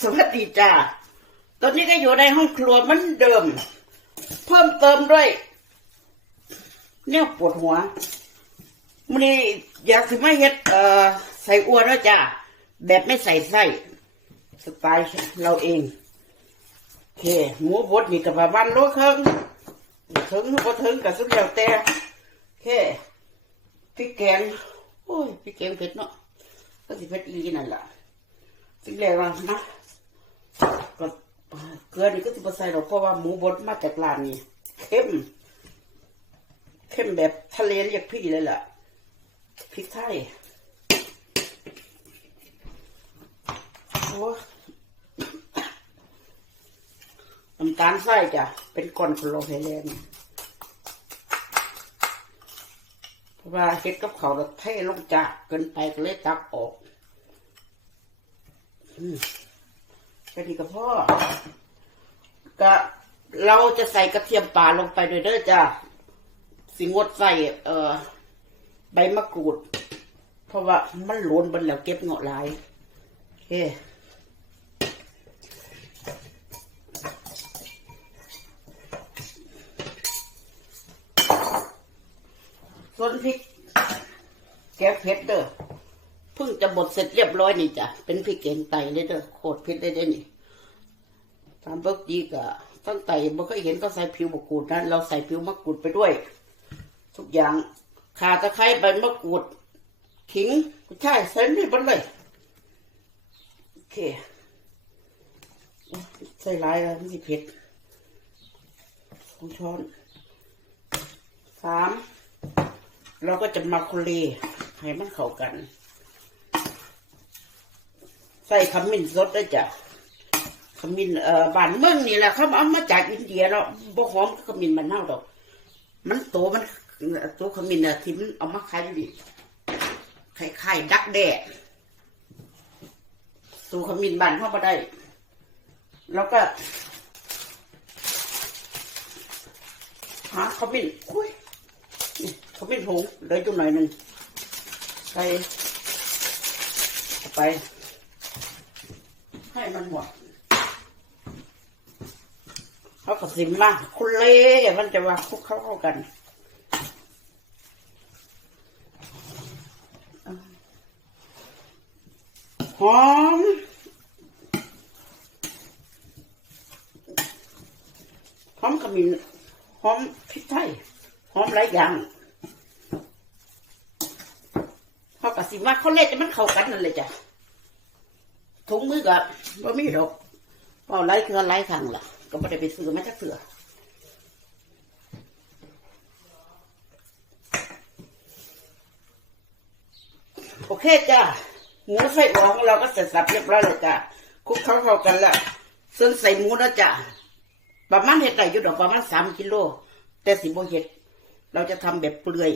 สวัสดีจ้า ตอนนี้ก็อยู่ในห้องครัวเหมันเดิม เพิ่มเติมด้วยเนี่ยปวดหัวมันนี้อยากสิมาเฮ็ดเอ่อใส่อัวแล้วจ้า แบบไม่ใส่ไส้สไตล์เราเองโอเคหมูบดนี่กับประมาณโลครึ่งถึงบ่ถึงกับสุดแล้วแต่โอเคพริกแกงโอ้ยพริกแกงเผ็ดเนาะก็สิเผ็ดอีหลีนั่นล่ะสิ่งแร ก็เกลือนี่ก็สิบใส่หรอกเพราะว่าหมูบดมาจากร้านนี้เข้มเข้มแบบทะเลเรียกพี่เลยล่ะพริกไทยโอ้น้ำตาลใส่จ้ะเป็นก้อนโคลเฮเลนเพราะว่าเฮ็ดกับเขาวแล้วเทลงจากเกินไปก็เลยตักออก แค่นี้ก็พ่อก็เราจะใส่กระเทียมป่าลงไปด้วยเด้อจ้าสิงดใส่เอ่อใบมะกรูด เพราะว่ามันหลวนบนแล้วเก็บเงาะหลายโอเคส่วนพริกแกงเผ็ดเด้อ บดเสร็จเรียบร้อยนี่จ้ะ เป็นพริกแกงไตเลยเด้อโคตรเผ็ดเลยเด้อนี่ตามเบิกดีกะตั้งไตบ่เคยเห็นก็ใส่ผิวมะกรูดนะเราใส่ผิวมะกรูดไปด้วย ทุกอย่างข่าตะไคร้ใบมะกรูดขิงกุ้ยช่ายใส่นี่หมดเลยโอเคใส่หลายแล้วมันสิเผ็ดสองช้อนสามเราก็จะมาคุเลให้มันเข้ากัน ใส่ขมิ้นสดด้วยจ้ะขมิ้นเอ่อบ้านเมืองนี่แหละเขาเอามาจากอินเดียแล้วบ่หอมขมิ้นมันเน่าดอก มันโตมันตัวขมิ้นน่ะที่มันเอามาขายดิไข่ไข่ดักแด้ตัวขมิ้นบ้านเข้ามาได้ แล้วก็หาขมิ้นอุ้ยนี่ขมิ้นผงเหลยตัวหน่อยหนึ่งใส่ไป ให้มันหมดเขาก็สิมมาคุณเล่มันจะว่าคุกเข้าเข้ากันหอมหอมขมิ้นหอมพริกไทยหอมหลายอย่างเขาก็สิมาเขาเล่จะมันเข้ากันนั่นเลยจ้ะ ถุงมือกับว่มีดอกพอไล่เครือไล่ขังล่ะ ก็ไม่ได้ไปซื้อมาจากเสือโอเคจ้าหมูใส่หัวของเราก็เสร็จสับเรียบร้อยเลยจ้าคลุกเข้าเข้ากันแล้วส่วนใส่หมูนะจ้าประมาณเห็ดได้อยู่ดอกประมาณสามกิโลแต่สิบเห็ด เราจะทำแบบเปลือย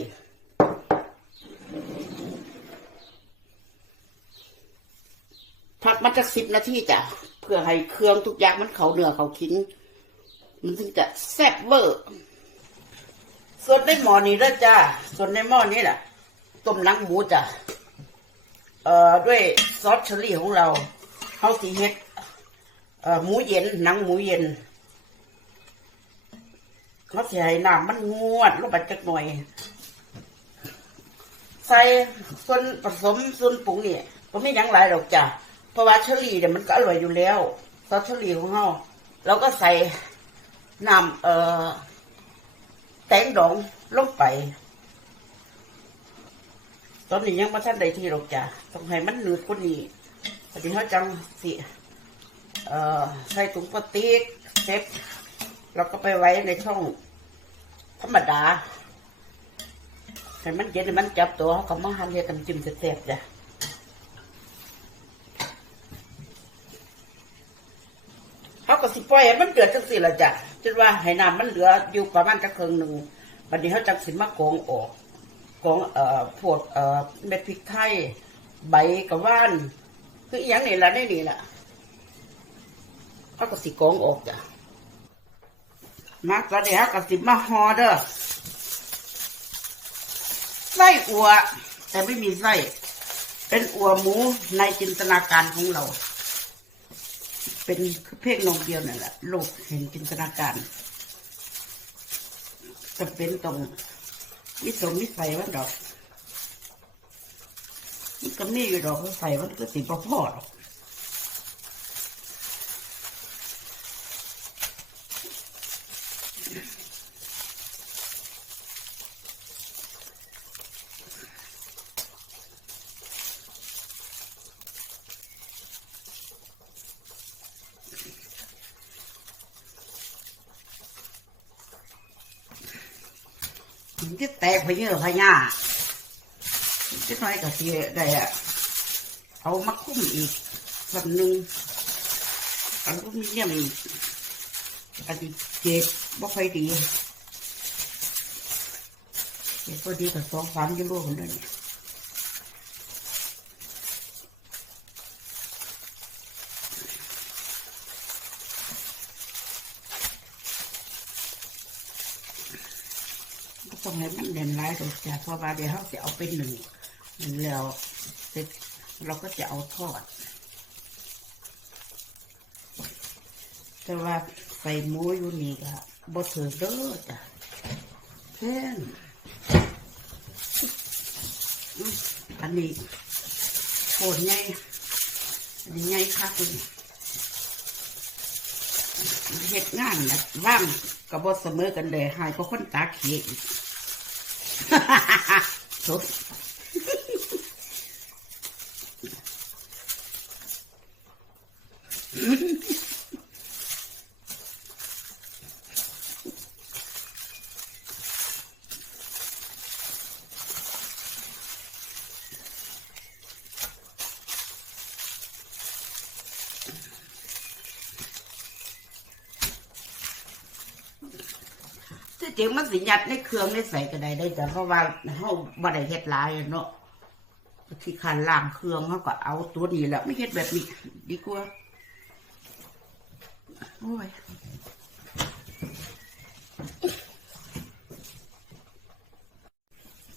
พักมันจะสิบนาทีจ้ะเพื่อให้เครื่องทุกอย่างมันเขาเนื้อเขาขิงมันถึงจะแซ่บเวอร์ส่วนในหม้อนี้แล้วจ้าส่วนในหม้อนี้แหละต้มนังหมูจ้ะเอ่อด้วยซอสเชอรี่ของเราเขาสีเฮ็ดเอ่อหมูเย็นหนังหมูเย็นเขาใส่น้ำมันงวดลงไปจักหน่อย ใส่ส่วนผสมส่วนปรุงนี่ก็ไม่ยังหลายดอกจ้ะ ราะว่าเชอรี่เนี่ยมันก็อร่อยอยู่แล้วซอสเชอรี่ของเราเราก็ใส่น้ำเอ่อแตงดองลงไป ตอนนี้ยังไม่ทันได้ที่หรอกจ้ะต้องให้มันหนืดกว่านี้พอดีเขาจังสิเอ่อใส่ถุงพลาสติกเซ็ตแล้วก็ไปไว้ในช่องธรรมดาให้มันเย็นให้มันจับตัวเขาก็มาหั่นเรียกกันจิ้มแซ่บๆจ้ะ เขา ก็สิปล่อยให้มันเดือดจังสิละจ้ะจนว่าให้น้ำมันเหลืออยู่ประมาณจะครึ่งหนึ่งบัดนี้เขาจังสิมากองออกกองเอ่อพวกเอ่อเม็ดพริกไทยใบกระว่าน คืออย่างนี้ละนี่นี่ละเขาก็สิกองออกจ้ะมาตอนนี้เขาก็สิมาห่อเด้อไส้อัว แต่ไม่มีไส้เป็นอัวหมูในจินตนาการของเรา เป็นเพลงนองเดียวนั่นแหละโลกเห็นจินตนาการจะเป็นตรงมิตรงมิสัยมันดอกมันก็มีอยู่ดอกใส่มันก็สิบ่พอดอก จะแตกไปเยอะพะย่าจะน้อยก็สิได้อะเอามาคุ้มอีกสักหนึ่งอันก็มีเนี่ยมีอันนี้เจ็ดบ่ค่อยดีเจ็ดก็ดีกับสองสามกิโลคนเดียวนี่ ต้องให้มันเด่นร้ายดอกจ้ะเพราะว่าเดี๋ยวเขาจะเอาไปหนึ่งหนึ่งแล้วเสร็จเราก็จะเอาทอด แต่ว่าใส่หมูอยู่นี่ก็บ่ถือเด้อจ้ะแค่นอื้ออันนี้โคตรใหญ่อันนี้ใหญ่คักเลยเฮ็ดงานนะว่างก็บ่เสมอกันเลยหายก็คนตาเขียอีก ทุบ ที่ จริงมันสิยัดในเครื่องในใส่ก็ไดได้แต่เพราะว่าเฮาบ่ได้เฮ็ดหลายเนาะที่คันล้างเครื่องเฮาก็เอาตัวนี้แหละไม่เฮ็ดแบบนี้ดีกว่าโอ้ย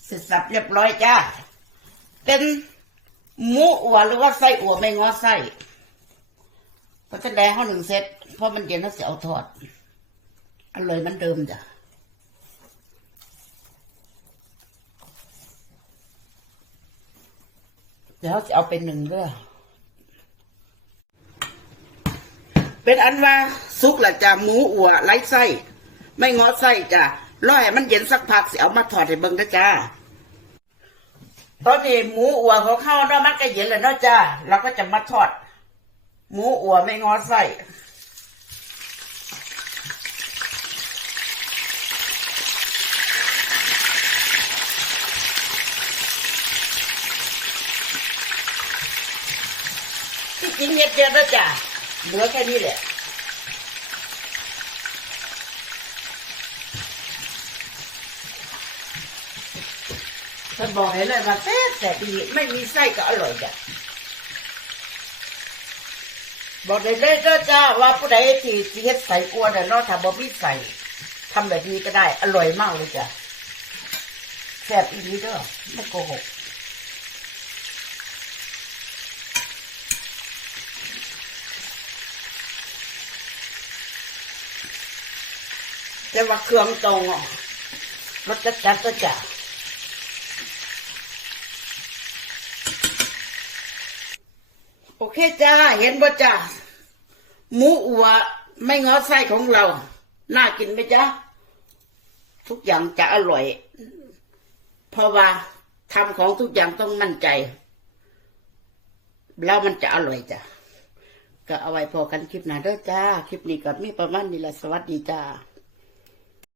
เสร็จสับเรียบร้อยจ้าเป็นหมูอัวหรือว่าไส้อัวไม่งอไส้ก็จะแดงเขาหนึ่งเซตเพราะมันเย็นแล้วจะเอาทอดอร่อยมันเดิมจ้ะ เดี๋ยวจะเอาเป็นหนึ่งเด้อเป็นอันว่าซุกละจ้ะหมูอัวไร้ไส้ ไม่งอไส้จ้ะรอให้มันเย็นสักพักสิเอามาถอดให้เบิ่งนะจ้าตอนนี้หมูอัวของเข้าเนาะมันก็เย็นแล้วเนาะจ้าเราก็จะมาทอด หมูอัวไม่งอไส้ ที่จริงเน็ดเดียวแล้วจ้ะเหลือแค่นี้แหละฉันบอกให้เลยว่าแซ่บแต่ดีไม่มีไส้ก็อร่อยจ้ะบอกได้เลยเด้อจ้าว่าผู้ใดที่ที่เฮ็ดใส่อ้วนน่ะเนาะถ้าบ่มีใส่ทำแบบนี้ก็ได้ อร่อยมากเลยจ้ะแซ่บอีนี้เด้อไม่โกหก แต่ว่าเครื่องตรงอะรสจัดจัดก็จะโอเคจ้า เห็นบ่จ้าหมูอัวไม่งอไส้ของเรา น่ากินไหมจ๊ะ ทุกอย่างจะอร่อย เพราะว่าทำของทุกอย่างต้องมั่นใจ แล้วมันจะอร่อยจ้ะ ก็เอาไว้พอกันคลิปหน้าเด้อจ้า คลิปนี้ก็มีประมาณนี้ละสวัสดีจ้า